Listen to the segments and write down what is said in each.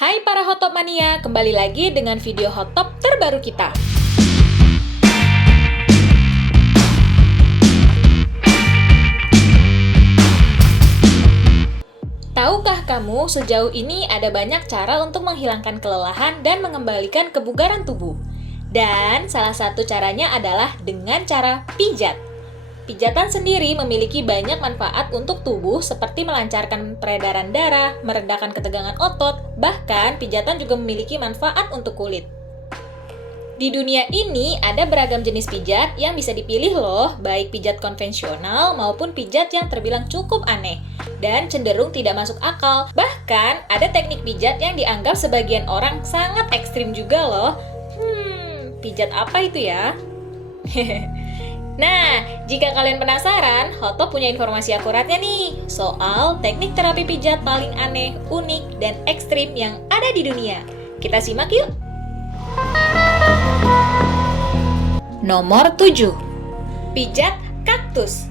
Hai para Hotop Mania, kembali lagi dengan video Hotop terbaru kita. Tahukah kamu, sejauh ini ada banyak cara untuk menghilangkan kelelahan dan mengembalikan kebugaran tubuh. Dan salah satu caranya adalah dengan cara pijat. Pijatan sendiri memiliki banyak manfaat untuk tubuh seperti melancarkan peredaran darah, meredakan ketegangan otot, bahkan pijatan juga memiliki manfaat untuk kulit. Di dunia ini ada beragam jenis pijat yang bisa dipilih loh, baik pijat konvensional maupun pijat yang terbilang cukup aneh dan cenderung tidak masuk akal. Bahkan ada teknik pijat yang dianggap sebagian orang sangat ekstrim juga loh. Pijat apa itu ya? Nah, jika kalian penasaran, Hotop punya informasi akuratnya nih soal teknik terapi pijat paling aneh, unik, dan ekstrim yang ada di dunia. Kita simak yuk! Nomor 7. Pijat kaktus.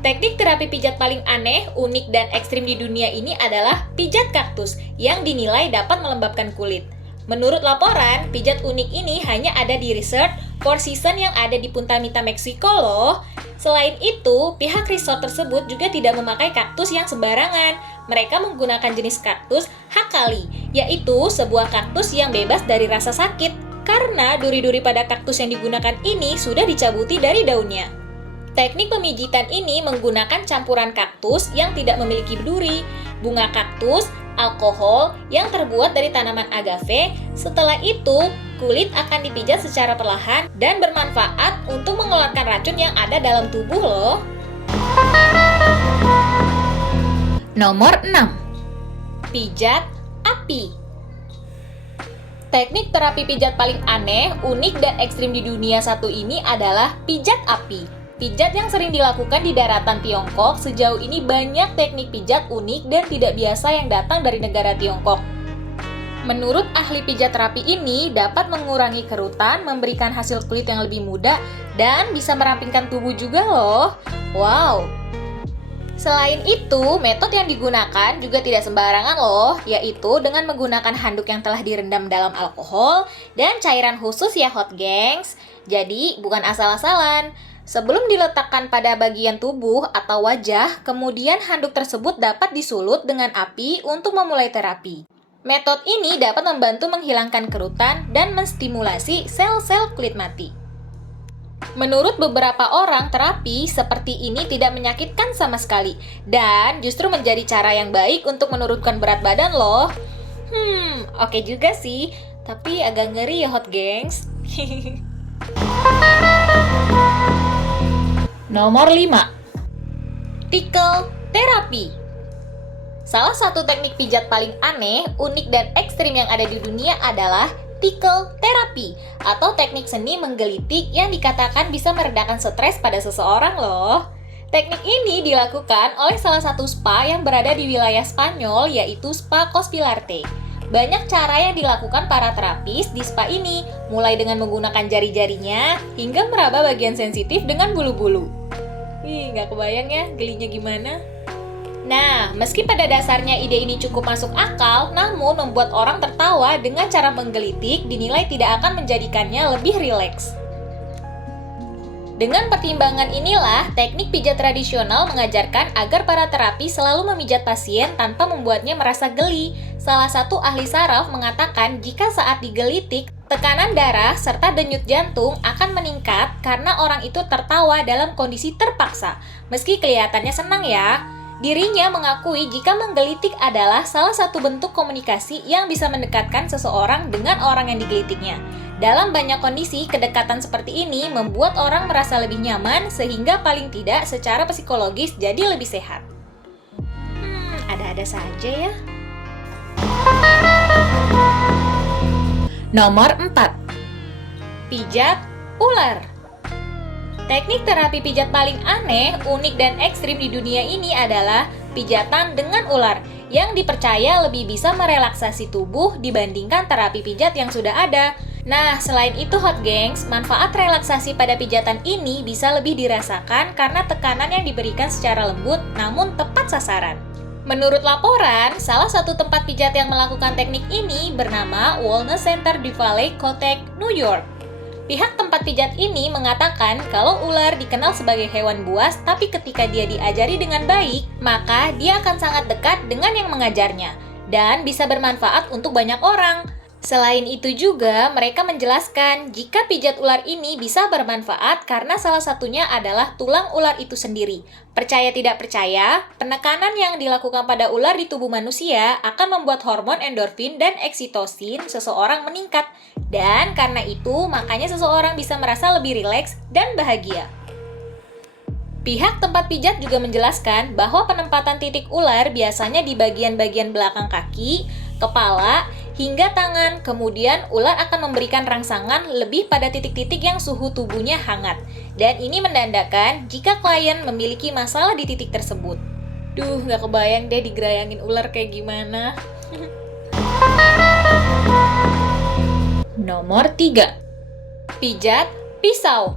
Teknik terapi pijat paling aneh, unik, dan ekstrim di dunia ini adalah pijat kaktus yang dinilai dapat melembabkan kulit. Menurut laporan, pijat unik ini hanya ada di resort Four Seasons yang ada di Punta Mita, Meksiko loh. Selain itu, pihak resort tersebut juga tidak memakai kaktus yang sembarangan. Mereka menggunakan jenis kaktus Hakali, yaitu sebuah kaktus yang bebas dari rasa sakit, karena duri-duri pada kaktus yang digunakan ini sudah dicabuti dari daunnya. Teknik pemijitan ini menggunakan campuran kaktus yang tidak memiliki duri, bunga kaktus, alkohol yang terbuat dari tanaman agave. Setelah itu, kulit akan dipijat secara perlahan dan bermanfaat untuk mengeluarkan racun yang ada dalam tubuh loh. Nomor 6. Pijat api. Teknik terapi pijat paling aneh, unik, dan ekstrim di dunia satu ini adalah pijat api. Pijat yang sering dilakukan di daratan Tiongkok, sejauh ini banyak teknik pijat unik dan tidak biasa yang datang dari negara Tiongkok. Menurut ahli pijat terapi ini, dapat mengurangi kerutan, memberikan hasil kulit yang lebih muda, dan bisa merampingkan tubuh juga loh. Wow! Selain itu, metode yang digunakan juga tidak sembarangan loh, yaitu dengan menggunakan handuk yang telah direndam dalam alkohol dan cairan khusus ya hot gengs. Jadi, bukan asal-asalan. Sebelum diletakkan pada bagian tubuh atau wajah, kemudian handuk tersebut dapat disulut dengan api untuk memulai terapi. Metode ini dapat membantu menghilangkan kerutan dan menstimulasi sel-sel kulit mati. Menurut beberapa orang, terapi seperti ini tidak menyakitkan sama sekali dan justru menjadi cara yang baik untuk menurunkan berat badan loh. Oke juga sih, tapi agak ngeri ya hot gengs. Nomor 5. Tickle terapi. Salah satu teknik pijat paling aneh, unik, dan ekstrim yang ada di dunia adalah tickle terapi atau teknik seni menggelitik yang dikatakan bisa meredakan stres pada seseorang loh. Teknik ini dilakukan oleh salah satu spa yang berada di wilayah Spanyol, yaitu Spa Cospilarte. Banyak cara yang dilakukan para terapis di spa ini, mulai dengan menggunakan jari-jarinya hingga meraba bagian sensitif dengan bulu-bulu. Nggak kebayang ya gelinya gimana? Nah, meski pada dasarnya ide ini cukup masuk akal, namun membuat orang tertawa dengan cara menggelitik dinilai tidak akan menjadikannya lebih rileks. Dengan pertimbangan inilah, teknik pijat tradisional mengajarkan agar para terapi selalu memijat pasien tanpa membuatnya merasa geli. Salah satu ahli saraf mengatakan jika saat digelitik, tekanan darah serta denyut jantung akan meningkat karena orang itu tertawa dalam kondisi terpaksa, meski kelihatannya senang ya. Dirinya mengakui jika menggelitik adalah salah satu bentuk komunikasi yang bisa mendekatkan seseorang dengan orang yang digelitiknya. Dalam banyak kondisi, kedekatan seperti ini membuat orang merasa lebih nyaman sehingga paling tidak secara psikologis jadi lebih sehat. Ada-ada saja ya. Nomor 4. Pijat ular. Teknik terapi pijat paling aneh, unik, dan ekstrim di dunia ini adalah pijatan dengan ular yang dipercaya lebih bisa merelaksasi tubuh dibandingkan terapi pijat yang sudah ada. Nah, selain itu hot gengs, manfaat relaksasi pada pijatan ini bisa lebih dirasakan karena tekanan yang diberikan secara lembut namun tepat sasaran. Menurut laporan, salah satu tempat pijat yang melakukan teknik ini bernama Wellness Center di Valley Kotek, New York. Pihak tempat pijat ini mengatakan kalau ular dikenal sebagai hewan buas, tapi ketika dia diajari dengan baik, maka dia akan sangat dekat dengan yang mengajarnya dan bisa bermanfaat untuk banyak orang. Selain itu juga, mereka menjelaskan jika pijat ular ini bisa bermanfaat karena salah satunya adalah tulang ular itu sendiri. Percaya tidak percaya, penekanan yang dilakukan pada ular di tubuh manusia akan membuat hormon endorfin dan oksitosin seseorang meningkat. Dan karena itu, makanya seseorang bisa merasa lebih rileks dan bahagia. Pihak tempat pijat juga menjelaskan bahwa penempatan titik ular biasanya di bagian-bagian belakang kaki, kepala, hingga tangan. Kemudian ular akan memberikan rangsangan lebih pada titik-titik yang suhu tubuhnya hangat. Dan ini menandakan jika klien memiliki masalah di titik tersebut. Duh, gak kebayang deh digerayangin ular kayak gimana. Nomor 3. Pijat pisau.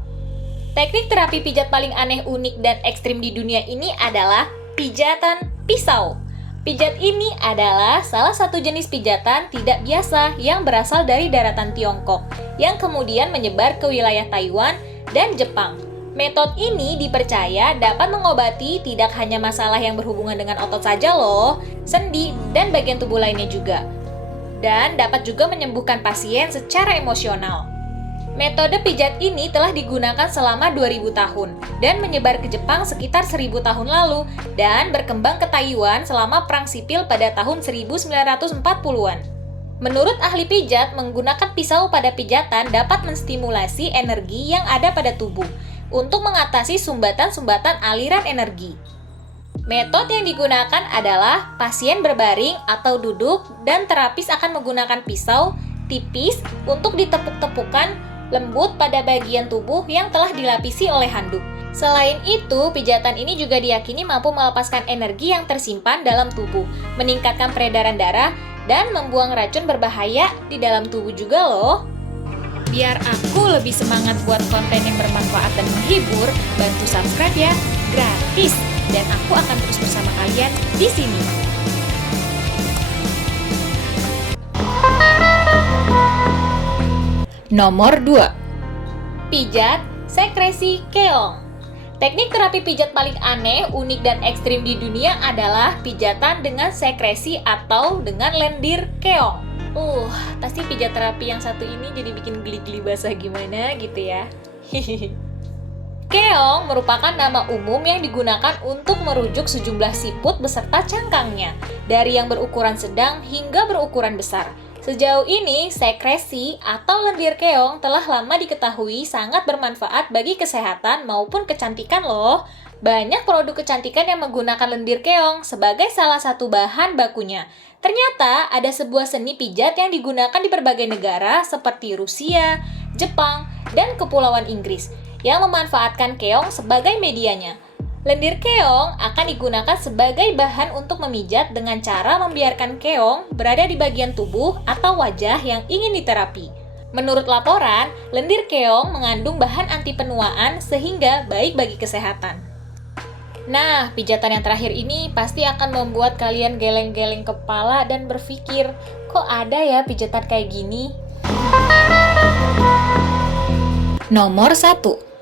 Teknik terapi pijat paling aneh, unik, dan ekstrim di dunia ini adalah pijatan pisau. Pijat ini adalah salah satu jenis pijatan tidak biasa yang berasal dari daratan Tiongkok, yang kemudian menyebar ke wilayah Taiwan dan Jepang. Metode ini dipercaya dapat mengobati tidak hanya masalah yang berhubungan dengan otot saja loh, sendi, dan bagian tubuh lainnya juga. Dan dapat juga menyembuhkan pasien secara emosional. Metode pijat ini telah digunakan selama 2000 tahun dan menyebar ke Jepang sekitar 1000 tahun lalu dan berkembang ke Taiwan selama Perang Sipil pada tahun 1940-an. Menurut ahli pijat, menggunakan pisau pada pijatan dapat menstimulasi energi yang ada pada tubuh untuk mengatasi sumbatan-sumbatan aliran energi. Metode yang digunakan adalah pasien berbaring atau duduk dan terapis akan menggunakan pisau tipis untuk ditepuk-tepukan lembut pada bagian tubuh yang telah dilapisi oleh handuk. Selain itu, pijatan ini juga diyakini mampu melepaskan energi yang tersimpan dalam tubuh, meningkatkan peredaran darah, dan membuang racun berbahaya di dalam tubuh juga loh. Biar aku lebih semangat buat konten yang bermanfaat dan menghibur, bantu subscribe ya, gratis. Dan aku akan terus bersama kalian di sini. Nomor 2. Pijat sekresi keong. Teknik terapi pijat paling aneh, unik, dan ekstrim di dunia adalah pijatan dengan sekresi atau dengan lendir keong. Pasti pijat terapi yang satu ini jadi bikin geli-geli basah gimana gitu ya. Keong merupakan nama umum yang digunakan untuk merujuk sejumlah siput beserta cangkangnya, dari yang berukuran sedang hingga berukuran besar. Sejauh ini, sekresi atau lendir keong telah lama diketahui sangat bermanfaat bagi kesehatan maupun kecantikan loh. Banyak produk kecantikan yang menggunakan lendir keong sebagai salah satu bahan bakunya. Ternyata ada sebuah seni pijat yang digunakan di berbagai negara seperti Rusia, Jepang, dan Kepulauan Inggris yang memanfaatkan keong sebagai medianya. Lendir keong akan digunakan sebagai bahan untuk memijat dengan cara membiarkan keong berada di bagian tubuh atau wajah yang ingin diterapi. Menurut laporan, lendir keong mengandung bahan anti penuaan sehingga baik bagi kesehatan. Nah, pijatan yang terakhir ini pasti akan membuat kalian geleng-geleng kepala dan berpikir, kok ada ya pijatan kayak gini? Nomor 1.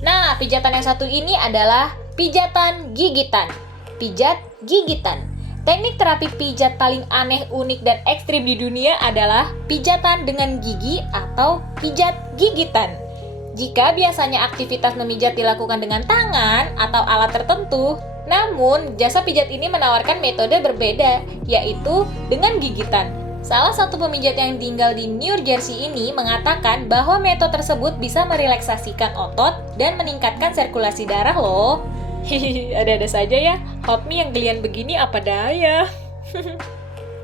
Nah, pijatan yang satu ini adalah pijatan gigitan. Pijat gigitan. Teknik terapi pijat paling aneh, unik, dan ekstrim di dunia adalah pijatan dengan gigi atau pijat gigitan. Jika biasanya aktivitas memijat dilakukan dengan tangan atau alat tertentu, namun jasa pijat ini menawarkan metode berbeda, yaitu dengan gigitan. Salah satu pemijat yang tinggal di New Jersey ini mengatakan bahwa metode tersebut bisa merelaksasikan otot dan meningkatkan sirkulasi darah loh. Hihihi, ada-ada saja ya, hobi yang gelian begini apa daya.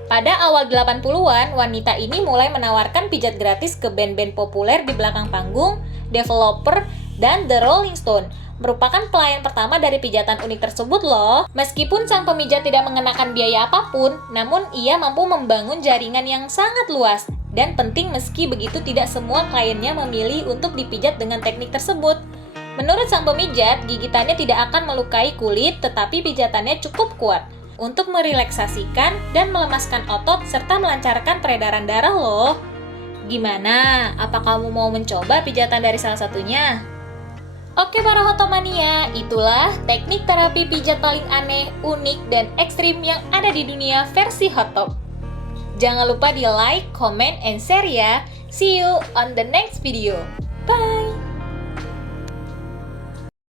Pada awal 80-an, wanita ini mulai menawarkan pijat gratis ke band-band populer di belakang panggung, Developer, dan The Rolling Stone. Merupakan pelayan pertama dari pijatan unik tersebut loh. Meskipun sang pemijat tidak mengenakan biaya apapun, namun ia mampu membangun jaringan yang sangat luas. Dan penting, meski begitu tidak semua kliennya memilih untuk dipijat dengan teknik tersebut. Menurut sang pemijat, gigitannya tidak akan melukai kulit, tetapi pijatannya cukup kuat. untuk merelaksasikan dan melemaskan otot serta melancarkan peredaran darah loh. Gimana? Apa kamu mau mencoba pijatan dari salah satunya? Oke para Hotomania, itulah teknik terapi pijat paling aneh, unik, dan ekstrim yang ada di dunia versi Hotop. Jangan lupa di like, comment, and share ya. See you on the next video. Bye!